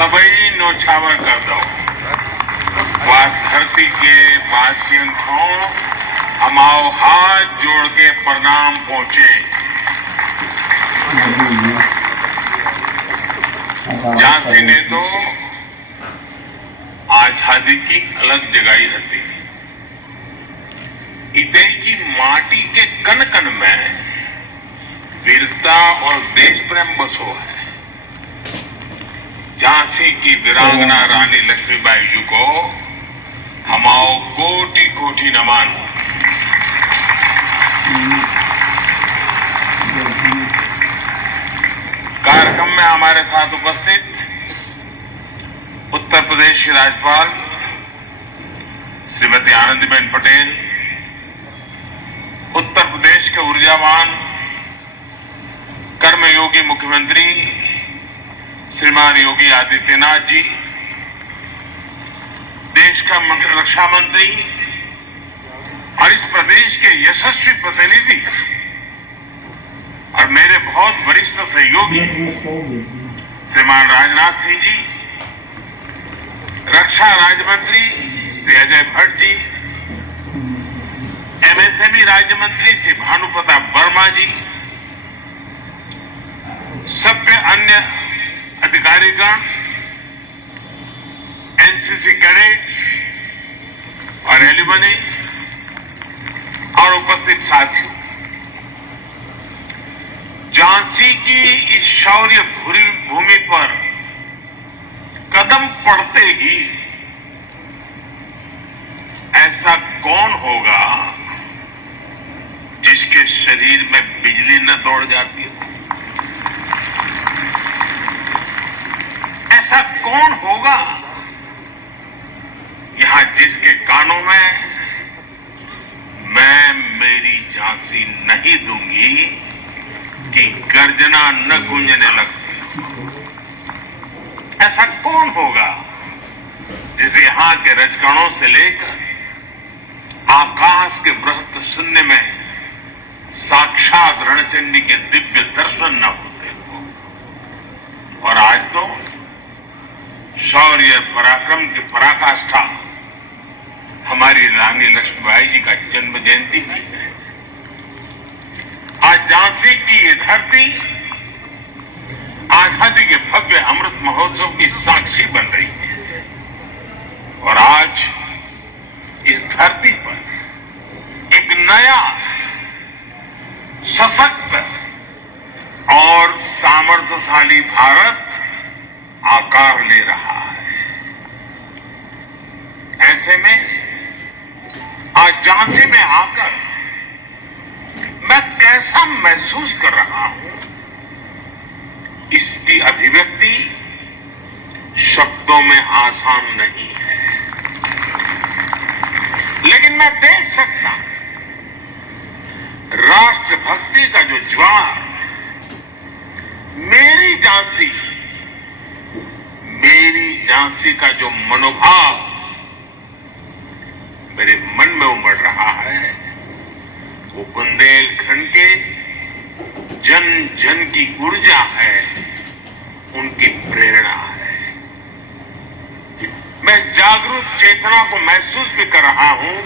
सबई नौछावर कर दो। वह धरती के वासियों को हमाओ हाथ जोड़ के प्रणाम पहुंचे। झांसी ने तो आजादी की अलग जगाई हती। इतने की माटी के कन कन में वीरता और देश प्रेम बसो है। झांसी की वीरांगना रानी लक्ष्मीबाई जी को हमाओ कोटि कोटि नमन। कार्यक्रम में हमारे साथ उपस्थित उत्तर प्रदेश की राज्यपाल श्रीमती आनंदीबेन पटेल, उत्तर प्रदेश के ऊर्जावान कर्मयोगी मुख्यमंत्री श्रीमान योगी आदित्यनाथ जी, देश का रक्षा मंत्री और इस प्रदेश के यशस्वी प्रतिनिधि और मेरे बहुत वरिष्ठ सहयोगी श्रीमान राजनाथ सिंह जी, रक्षा राज्य मंत्री श्री अजय भट्ट जी, एमएसएमई राज्य मंत्री श्री भानु प्रताप वर्मा जी, सभ्य अन्य अधिकारीगण, एनसीसी कैडेट्स और एलिमनी और उपस्थित साथियों, झांसी की इस शौर्य भूमि पर कदम पड़ते ही ऐसा कौन होगा जिसके शरीर में बिजली न दौड़ जाती हो? ऐसा कौन होगा यहां जिसके कानों में मैं मेरी झांसी नहीं दूंगी कि गर्जना न गूंजने लगती हो? ऐसा कौन होगा जिसे यहां के रजकणों से लेकर आकाश के बृहत शून्य में साक्षात रणचंडी के दिव्य दर्शन न होते हो? और आज तो शौर्य पराक्रम की पराकाष्ठा हमारी रानी लक्ष्मीबाई जी का जन्म जयंती भी है। आज झांसी की ये धरती आजादी के भव्य अमृत महोत्सव की साक्षी बन रही है और आज इस धरती पर एक नया सशक्त और सामर्थ्यशाली भारत आकार ले रहा है। ऐसे में आज झांसी में आकर मैं कैसा महसूस कर रहा हूं, इसकी अभिव्यक्ति शब्दों में आसान नहीं है, लेकिन मैं देख सकता हूं राष्ट्रभक्ति का जो ज्वार मेरी झांसी का जो मनोभाव मेरे मन में उमड़ रहा है, वो बुंदेलखंड के जन जन की ऊर्जा है, उनकी प्रेरणा है। मैं इस जागरूक चेतना को महसूस भी कर रहा हूं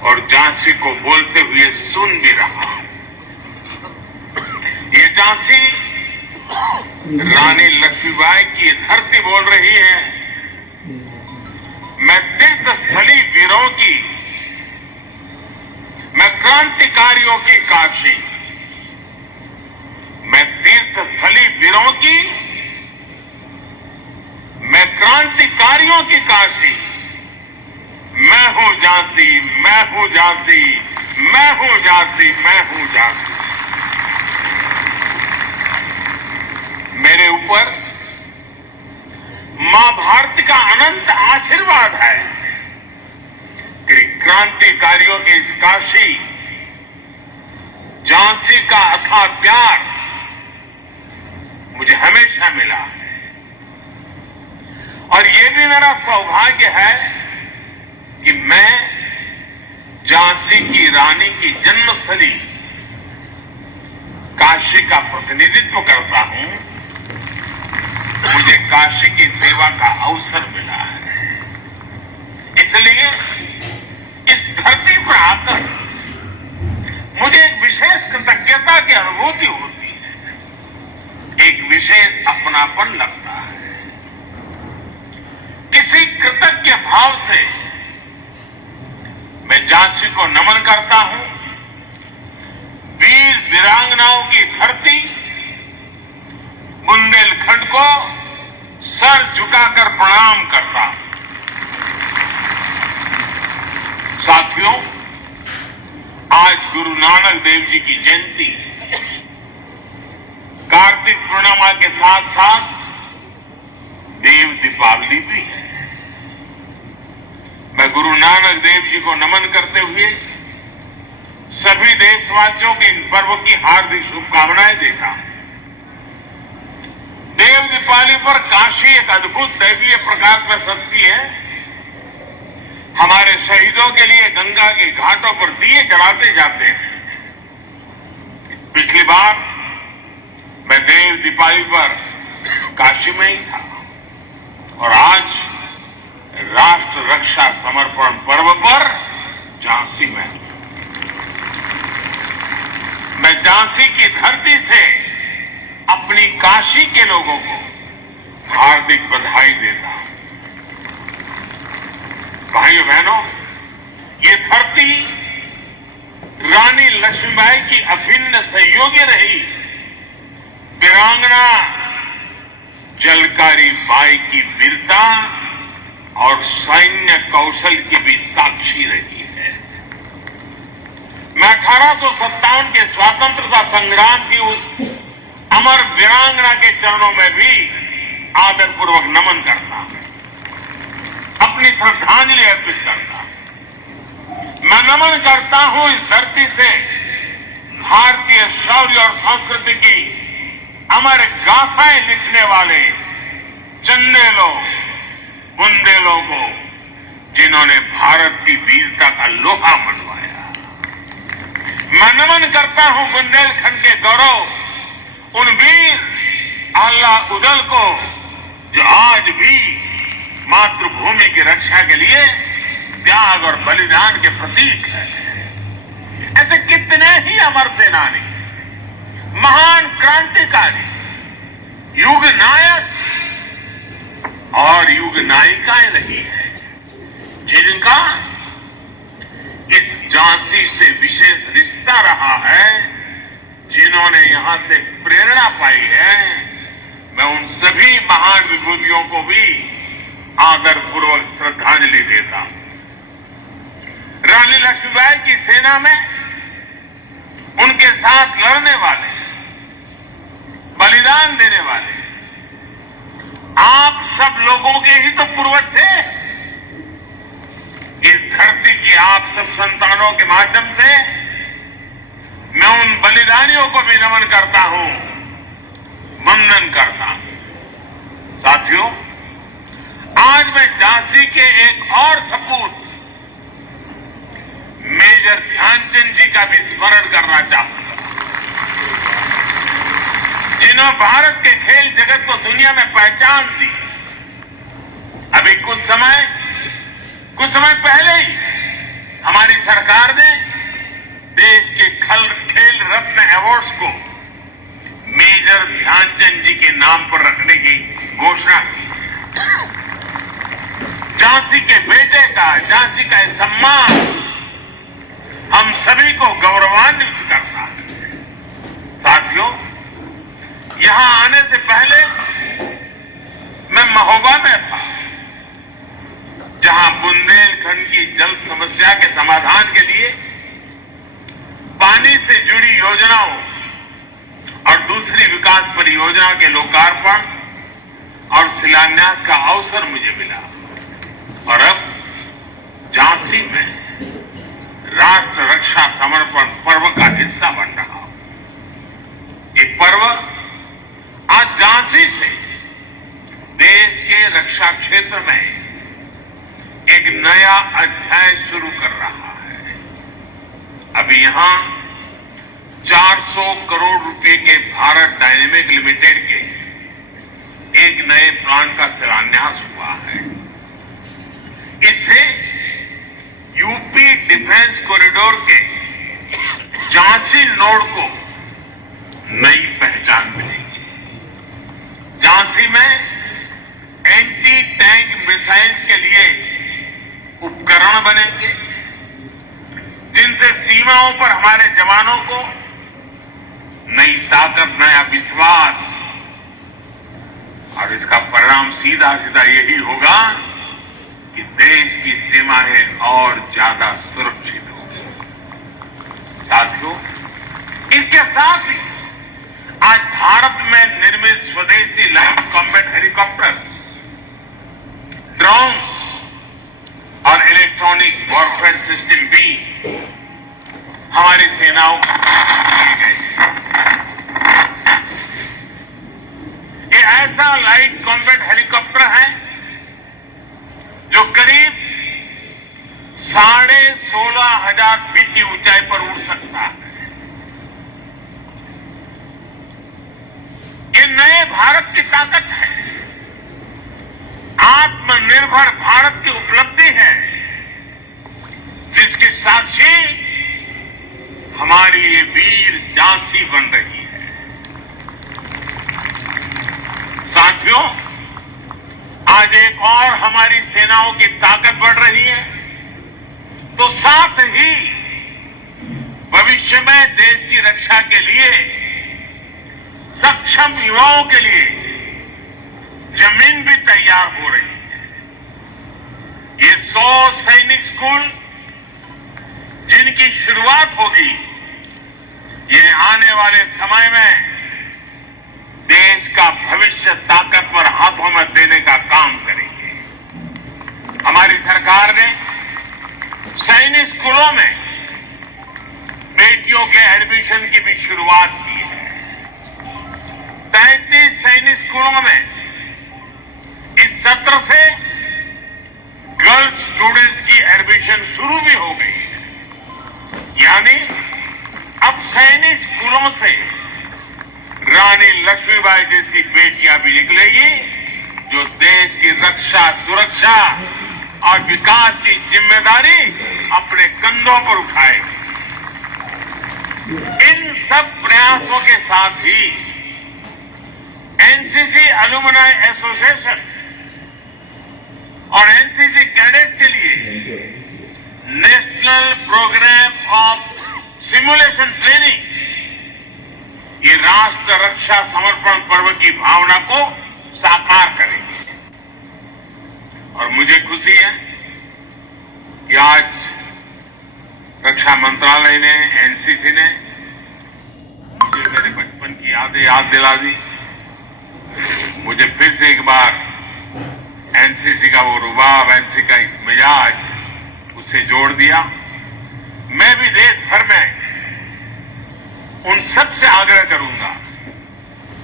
और झांसी को बोलते हुए सुन भी रहा हूं। ये झांसी रानी लक्ष्मीबाई की धरती बोल रही है। मैं तीर्थस्थली वीरों की, मैं क्रांतिकारियों की काशी, मैं तीर्थस्थली वीरों की, मैं क्रांतिकारियों की काशी, मैं हूं झांसी, मैं हूं झांसी, मैं हूं झांसी, मैं हूं झांसी। मेरे ऊपर मां भारती का अनंत आशीर्वाद है कि क्रांतिकारियों की इस काशी झांसी का अथाह प्यार मुझे हमेशा मिला है। और ये भी मेरा सौभाग्य है कि मैं झांसी की रानी की जन्मस्थली काशी का प्रतिनिधित्व करता हूं मुझे काशी की सेवा का अवसर मिला है। इसलिए इस धरती पर आकर मुझे एक विशेष कृतज्ञता की अनुभूति होती है, एक विशेष अपनापन लगता है। किसी कृतज्ञ भाव से मैं झांसी को नमन करता हूं, वीर वीरांगनाओं की धरती बुंदेलखंड को सर झुकाकर प्रणाम करता हूं। साथियों, आज गुरु नानक देव जी की जयंती कार्तिक पूर्णिमा के साथ साथ देव दीपावली भी है। मैं गुरु नानक देव जी को नमन करते हुए सभी देशवासियों के इन पर्व की हार्दिक शुभकामनाएं देता हूं। देव दीपावली पर काशी एक अद्भुत दैवीय प्रकाश में सजती है। हमारे शहीदों के लिए गंगा के घाटों पर दिए जलाते जाते हैं। पिछली बार मैं देव दीपावली पर काशी में ही था और आज राष्ट्र रक्षा समर्पण पर्व पर झांसी में हूं। मैं झांसी की धरती से अपनी काशी के लोगों को हार्दिक बधाई देता हूं। भाइयों बहनों, ये धरती रानी लक्ष्मीबाई की अभिन्न सहयोगी रही वीरांगना जलकारी बाई की वीरता और सैन्य कौशल की भी साक्षी रही है। मैं 1857 के स्वतंत्रता संग्राम की उस अमर वीरांगना के चरणों में भी आदरपूर्वक नमन करता हूं, अपनी श्रद्धांजलि अर्पित करता हूं। मैं नमन करता हूं इस धरती से भारतीय शौर्य और संस्कृति की अमर गाथाएं लिखने वाले चंदेलों बुंदेलों को, जिन्होंने भारत की वीरता का लोहा मनवाया। मैं नमन करता हूं बुंदेलखंड के गौरव उन वीर आल्ला उदल को, जो आज भी मातृभूमि की रक्षा के लिए त्याग और बलिदान के प्रतीक है। ऐसे कितने ही अमर सेनानी, महान क्रांतिकारी, युग नायक और युग नायिकाएं रही है, जिनका इस झांसी से विशेष रिश्ता रहा है, जिन्होंने यहां से प्रेरणा पाई है। मैं उन सभी महान विभूतियों को भी आदरपूर्वक श्रद्धांजलि देता हूं। रानी लक्ष्मीबाई की सेना में उनके साथ लड़ने वाले, बलिदान देने वाले आप सब लोगों के ही तो पूर्वज थे। इस धरती की आप सब संतानों के माध्यम से मैं उन बलिदानियों को भी नमन करता हूं, वंदन करता हूं। साथियों, आज मैं झांसी के एक और सपूत मेजर ध्यानचंद जी का भी स्मरण करना चाहूंगा, जिन्होंने भारत के खेल जगत को दुनिया में पहचान दी। अभी कुछ समय पहले ही हमारी सरकार ने देश के खेल रत्न अवार्ड्स को मेजर ध्यानचंद जी के नाम पर रखने की घोषणा की। झांसी के बेटे का, झांसी का सम्मान हम सभी को गौरवान्वित करता है। साथियों, यहां आने से पहले मैं महोबा में था, जहां बुंदेलखंड की जल समस्या के समाधान के लिए पानी से जुड़ी योजनाओं और दूसरी विकास परियोजना के लोकार्पण और शिलान्यास का अवसर मुझे मिला। और अब झांसी में राष्ट्र रक्षा समर्पण पर्व का हिस्सा बन रहा हूं। ये पर्व आज झांसी से देश के रक्षा क्षेत्र में एक नया अध्याय शुरू कर रहा है। अभी यहां 400 करोड़ रुपए के भारत डायनेमिक लिमिटेड के एक नए प्लांट का शिलान्यास हुआ है। इससे यूपी डिफेंस कॉरिडोर के झांसी नोड को नई पहचान मिलेगी। झांसी में एंटी टैंक मिसाइल के लिए उपकरण बनेंगे, जिनसे सीमाओं पर हमारे जवानों को नई ताकत, नया विश्वास, और इसका परिणाम सीधा सीधा यही होगा कि देश की सीमाएं और ज्यादा सुरक्षित होगी। साथियों, इसके साथ ही आज भारत में निर्मित स्वदेशी लाइट कॉम्बैट हेलीकॉप्टर, ड्रोन्स और इलेक्ट्रॉनिक वॉरफेयर सिस्टम भी हमारी सेनाओं को दिए गए हैं। ये ऐसा लाइट कॉम्बैट हेलीकॉप्टर है जो करीब 16,500 फीट की ऊंचाई पर उड़ सकता है। ये नए भारत की ताकत है, आत्मनिर्भर भारत की उपलब्धि है, जिसकी साक्षी हमारी ये वीर झांसी बन रही है। साथियों, आज एक और हमारी सेनाओं की ताकत बढ़ रही है, तो साथ ही भविष्य में देश की रक्षा के लिए सक्षम युवाओं के लिए जमीन भी तैयार हो रही है। ये 100 सैनिक स्कूल जिनकी शुरुआत होगी, ये आने वाले समय में देश का भविष्य ताकतवर हाथों में देने का काम करेंगे। हमारी सरकार ने सैनिक स्कूलों में बेटियों के एडमिशन की भी शुरुआत की है। 33 सैनिक स्कूलों में इस सत्र से गर्ल्स स्टूडेंट्स की एडमिशन शुरू भी हो गई है। यानी अब सैनिक स्कूलों से रानी लक्ष्मीबाई जैसी बेटियां भी निकलेगी, जो देश की रक्षा, सुरक्षा और विकास की जिम्मेदारी अपने कंधों पर उठाएगी। इन सब प्रयासों के साथ ही एनसीसी एलुमनाई एसोसिएशन और एनसीसी कैडेट्स के लिए national programme of simulation training ये राष्ट्र रक्षा समर्पण पर्व की भावना को साकार करेगी। और मुझे खुशी है कि आज रक्षा मंत्रालय ने, एनसीसी ने मुझे मेरे बचपन की यादें याद दिला दी। मुझे फिर से एक बार एनसीसी का वो रुबाब, एनसीसी का इस मिजाज उससे जोड़ दिया। मैं भी देश भर में उन सब से आग्रह करूंगा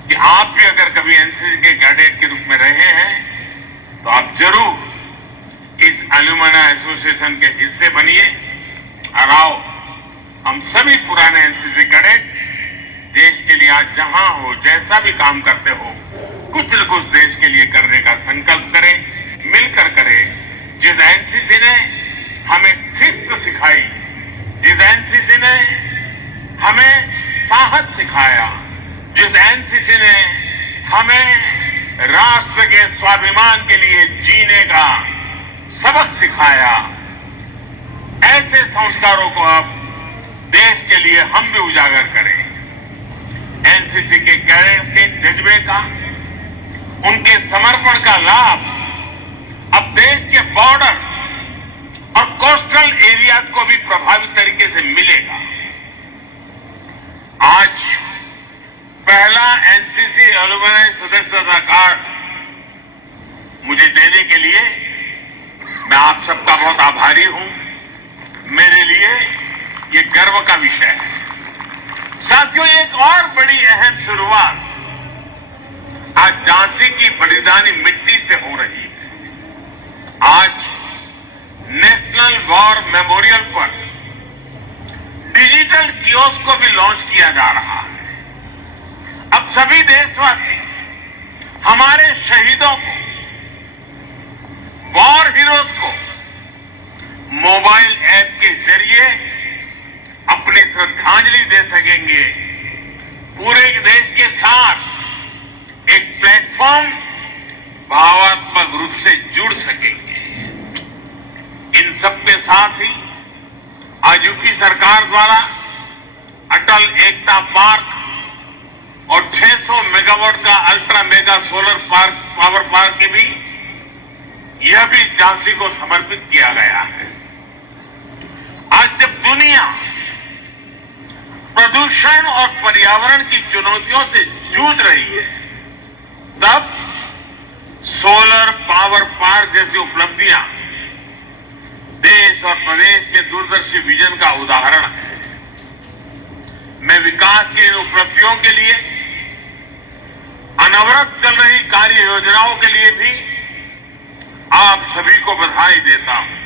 कि आप भी अगर कभी एनसीसी के कैडेट के रूप में रहे हैं तो आप जरूर इस एलुमनाई एसोसिएशन के हिस्से बनिए। और आओ, हम सभी पुराने एनसीसी कैडेट देश के लिए आज जहां हो, जैसा भी काम करते हो, कुछ न कुछ देश के लिए करने का संकल्प करें, मिलकर करें। जिस एनसीसी ने हमें शिस्त सिखाई, जिस एनसीसी ने हमें साहस सिखाया, जिस एनसीसी ने हमें राष्ट्र के स्वाभिमान के लिए जीने का सबक सिखाया, ऐसे संस्कारों को अब देश के लिए हम भी उजागर करें। एनसीसी के कैडेट्स के जज्बे का, उनके समर्पण का लाभ अब देश के बॉर्डर और कोस्टल एरिया को भी प्रभावी तरीके से मिलेगा। आज पहला एनसीसी एलुमनाई सदस्यता कार्ड मुझे देने के लिए मैं आप सबका बहुत आभारी हूं। मेरे लिए ये गर्व का विषय है। साथियों, एक और बड़ी अहम शुरुआत आज झांसी की बलिदानी मिट्टी से हो रही है। आज नेशनल वॉर मेमोरियल पर डिजिटल कियोस्क को भी लॉन्च किया जा रहा है। अब सभी देशवासी हमारे शहीदों को, वॉर हीरोज को मोबाइल ऐप के जरिए अपनी श्रद्धांजलि दे सकेंगे। पूरे देश के साथ एक प्लेटफॉर्म भावात्मक रूप से जुड़ सकेंगे। इन सबके साथ ही आज यूपी सरकार द्वारा अटल एकता पार्क और 600 मेगावाट का ultra mega solar power park के भी यह भी झांसी को समर्पित किया गया है। आज जब दुनिया प्रदूषण और पर्यावरण की चुनौतियों से जूझ रही है, तब सोलर पावर पार्क जैसी उपलब्धियां देश और प्रदेश के दूरदर्शी विजन का उदाहरण है। मैं विकास की इन उपलब्धियों के लिए, अनवरत चल रही कार्य योजनाओं के लिए भी आप सभी को बधाई देता हूं।